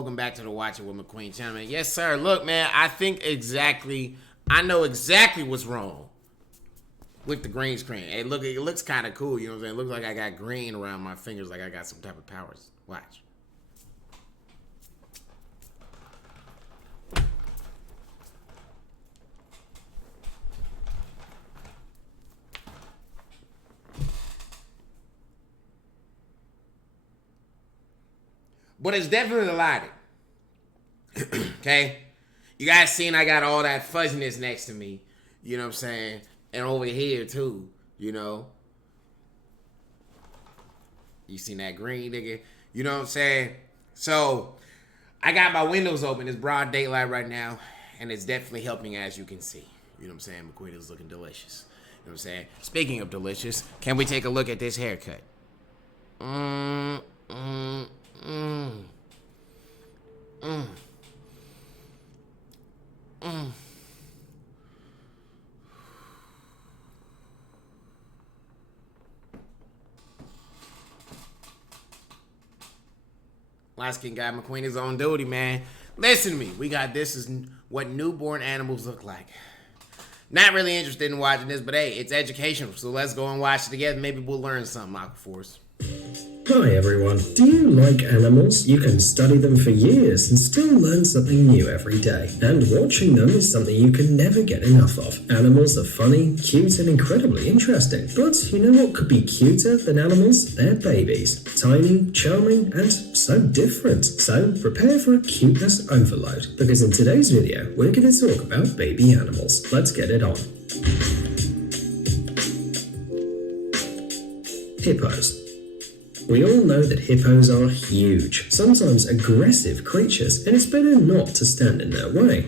Welcome back to the Watch It with McQueen channel, man. Yes, sir. Look, man, I know exactly what's wrong with the green screen. It looks kind of cool, you know what I'm saying? It looks like I got green around my fingers, like I got some type of powers. Watch. But it's definitely lighting. Okay? You guys seen I got all that fuzziness next to me. You know what I'm saying? And over here too, you know. You seen that green, nigga? You know what I'm saying? So, I got my windows open. It's broad daylight right now. And it's definitely helping, as you can see. You know what I'm saying? McQueen is looking delicious. You know what I'm saying? Speaking of delicious, can we take a look at this haircut? Light skin guy McQueen is on duty, man. Listen to me. We got this is what newborn animals look like. Not really interested in watching this, but hey, it's educational, so let's go and watch it together. Maybe we'll learn something, Aquaforce. Hi everyone, do you like animals? You can study them for years and still learn something new every day. And watching them is something you can never get enough of. Animals are funny, cute and incredibly interesting. But you know what could be cuter than animals? They're babies. Tiny, charming and so different. So prepare for a cuteness overload. Because in today's video, we're going to talk about baby animals. Let's get it on. Hippos. We all know that hippos are huge, sometimes aggressive creatures, and it's better not to stand in their way.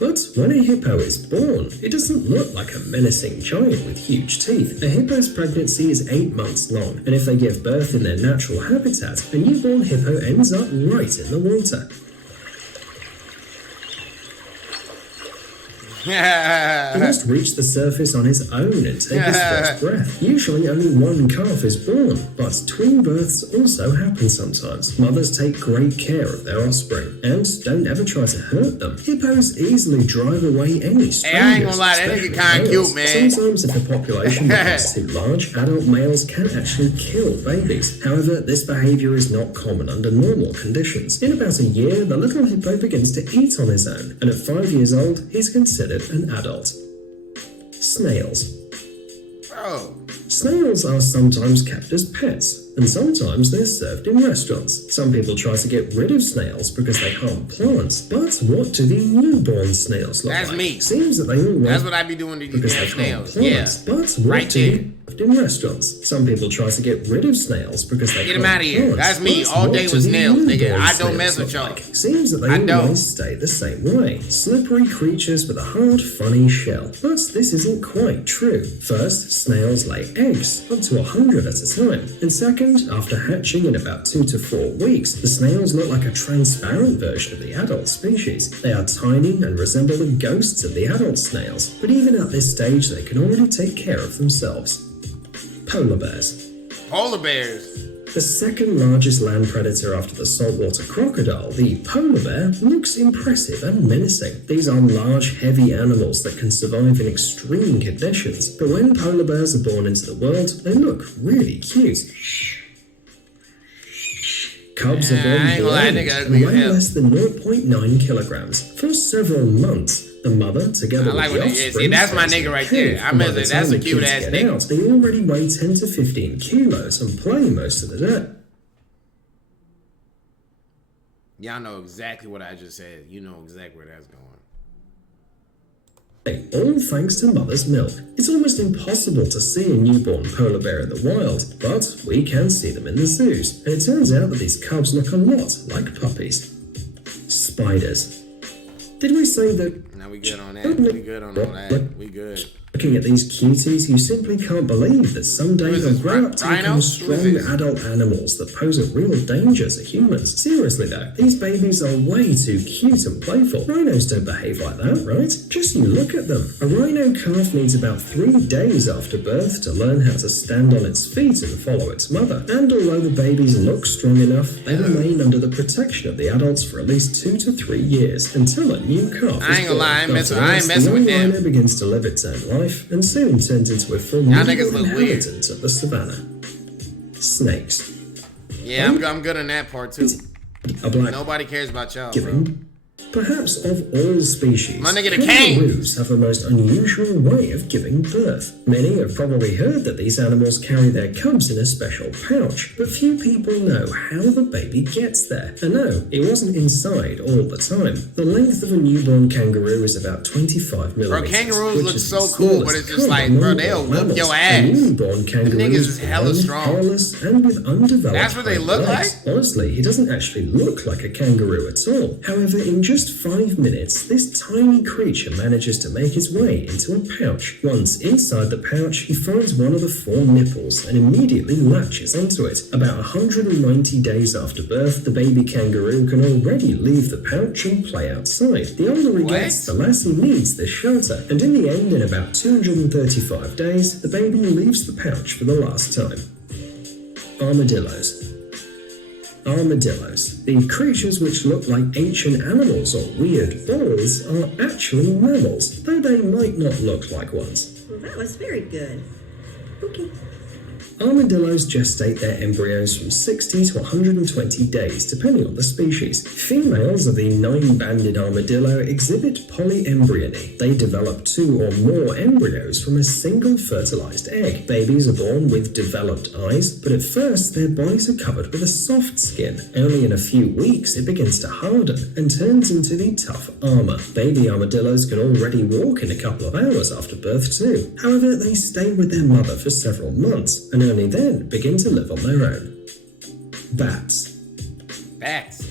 But when a hippo is born, it doesn't look like a menacing giant with huge teeth. A hippo's pregnancy is 8 months long, and if they give birth in their natural habitat, a newborn hippo ends up right in the water. He must reach the surface on his own and take his first breath. Usually only one calf is born, but twin births also happen sometimes. Mothers take great care of their offspring and don't ever try to hurt them. Hippos easily drive away any strangers. Hey, I ain't gonna lie, that nigga kinda cute, man. Sometimes if the population becomes too large, adult males can actually kill babies. However, this behavior is not common under normal conditions. In about a year, the little hippo begins to eat on his own, and at 5 years old, he's considered an adult. Snails. Bro. Snails are sometimes kept as pets, and sometimes they're served in restaurants. Some people try to get rid of snails because they harm plants, but what do the newborn snails look like? That's me. Seems that they all That's what I be doing to these damn snails. Plants, yeah. But what right there. In restaurants, some people try to get rid of snails because they get them out of here. That's me all day with snails, nigga. I don't mess with y'all. Seems that they always stay the same way. Slippery creatures with a hard, funny shell. But this isn't quite true. First, snails lay eggs, up to 100 at a time. And second, after hatching in about 2 to 4 weeks, the snails look like a transparent version of the adult species. They are tiny and resemble the ghosts of the adult snails. But even at this stage, they can already take care of themselves. Polar bears. Polar bears? The second largest land predator after the saltwater crocodile, the polar bear looks impressive and menacing. These are large, heavy animals that can survive in extreme conditions, but when polar bears are born into the world, they look really cute. Cubs are born blind and weigh less than 0.9 kilograms. For several months, the mother, together with the offspring, see, that's my nigga right there. I mean, that's a cute ass nigga. They already weigh 10 to 15 kilos and play most of the day. Y'all know exactly what I just said. You know exactly where that's going. All thanks to mother's milk. It's almost impossible to see a newborn polar bear in the wild, but we can see them in the zoos. And it turns out that these cubs look a lot like puppies. Spiders. Did we say that? Now we good on that. We good on all that. We good. Looking at these cuties, you simply can't believe that someday they'll grow up to become Rhinos? strong adult animals that pose a real danger to humans. Seriously though, these babies are way too cute and playful. Rhinos don't behave like that, right? Just you look at them. A rhino calf needs about 3 days after birth to learn how to stand on its feet and follow its mother. And although the babies look strong enough, they remain under the protection of the adults for at least 2 to 3 years until a new calf I ain't gonna lie, I ain't messing with them. The rhino begins to live its own life and soon turns into a Y'all niggas formidable look weird. inhabitant of the savannah. Snakes. Yeah, I'm good on that part too. A black Nobody cares about y'all, bro. giving. Perhaps of all species, My nigga, the king. kangaroos have the most unusual way of giving birth. Many have probably heard that these animals carry their cubs in a special pouch, but few people know how the baby gets there. And no, it wasn't inside all the time. The length of a newborn kangaroo is about 25 millimeters. Bro, kangaroos which look is so the cool, but it's just like, bro, they'll whoop your ass. Newborn kangaroos niggas is hella are strong. hairless and with undeveloped That's what they hind look legs. like? Honestly, he doesn't actually look like a kangaroo at all. However, in just 5 minutes, this tiny creature manages to make his way into a pouch. Once inside the pouch, he finds one of the 4 nipples and immediately latches onto it. About 190 days after birth, the baby kangaroo can already leave the pouch and play outside. The older he gets, the less he needs this shelter, and in the end, in about 235 days, the baby leaves the pouch for the last time. Armadillos. Armadillos, the creatures which look like ancient animals or weird balls, are actually mammals, though they might not look like ones. Well, that was very good. Okay. Armadillos gestate their embryos from 60 to 120 days, depending on the species. Females of the 9-banded armadillo exhibit polyembryony. They develop 2 or more embryos from a single fertilized egg. Babies are born with developed eyes, but at first their bodies are covered with a soft skin. Only in a few weeks it begins to harden and turns into the tough armor. Baby armadillos can already walk in a couple of hours after birth too. However, they stay with their mother for several months, and only then begin to live on their own. Bats. Bats.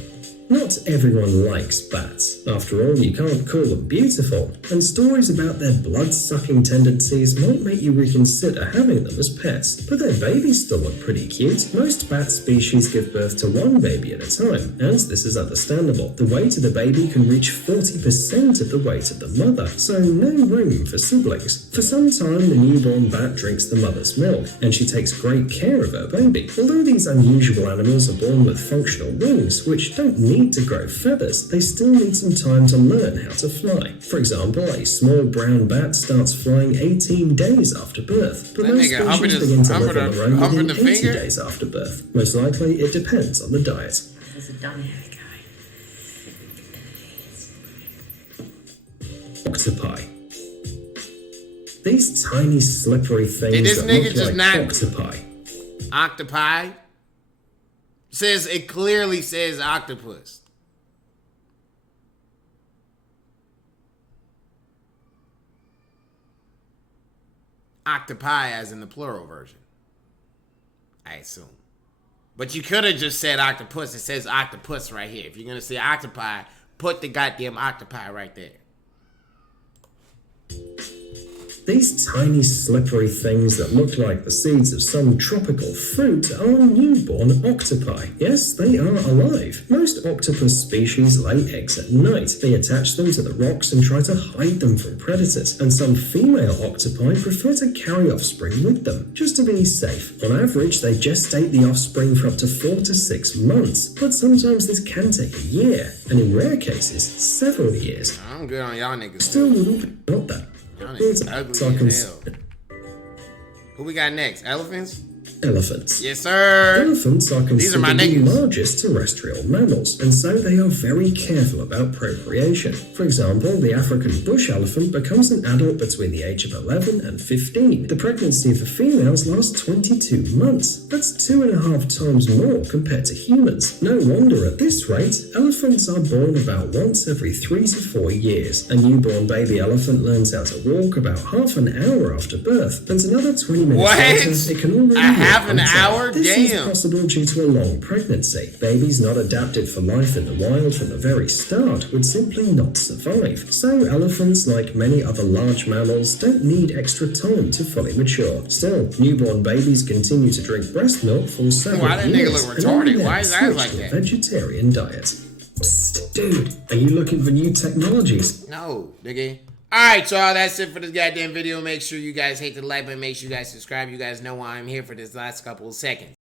Not everyone likes bats. After all, you can't call them beautiful, and stories about their blood-sucking tendencies might make you reconsider having them as pets, but their babies still look pretty cute. Most bat species give birth to 1 baby at a time, and this is understandable. The weight of the baby can reach 40% of the weight of the mother, so no room for siblings. For some time, the newborn bat drinks the mother's milk, and she takes great care of her baby. Although these unusual animals are born with functional wings, which don't need to grow feathers, they still need some time to learn how to fly. For example, a small brown bat starts flying 18 days after birth, but That most nigga species begin to live on their own humping within the 80 finger? days after birth. Most likely, it depends on the diet. That's a dumbass guy. Octopi. These tiny slippery things Did this that nigga look just like not- octopi. Octopi. It clearly says octopus. Octopi as in the plural version, I assume. But you could have just said octopus. It says octopus right here. If you're going to say octopi, put the goddamn octopi right there. These tiny slippery things that look like the seeds of some tropical fruit are newborn octopi. Yes, they are alive. Most octopus species lay eggs at night. They attach them to the rocks and try to hide them from predators, and some female octopi prefer to carry offspring with them, just to be safe. On average, they gestate the offspring for up to 4 to 6 months, but sometimes this can take a year, and in rare cases, several years. I'm good on y'all niggas. Still wouldn't not that. Y'all niggas ugly So I can as hell. Who we got next? Elephants? Elephants. Yes, sir. Elephants are These are my considered the niggas. largest terrestrial mammals, and so they are very careful about procreation. For example, the African bush elephant becomes an adult between the age of 11 and 15. The pregnancy of the females lasts 22 months. That's 2.5 times more compared to humans. No wonder at this rate, elephants are born about once every 3 to 4 years. A newborn baby elephant learns how to walk about half an hour after birth, and another 20 minutes What? later, it can already half an hour? This is Damn. possible due to a long pregnancy. Babies not adapted for life in the wild from the very start would simply not survive. So elephants, like many other large mammals, don't need extra time to fully mature. Still, newborn babies continue to drink breast milk for several Why that nigga years. look and only retarded? then Why is that switch like to a that? vegetarian diet. Psst, dude, are you looking for new technologies? No, nigga. Alright, y'all, that's it for this goddamn video. Make sure you guys hit the like button. Make sure you guys subscribe. You guys know why I'm here for this last couple of seconds.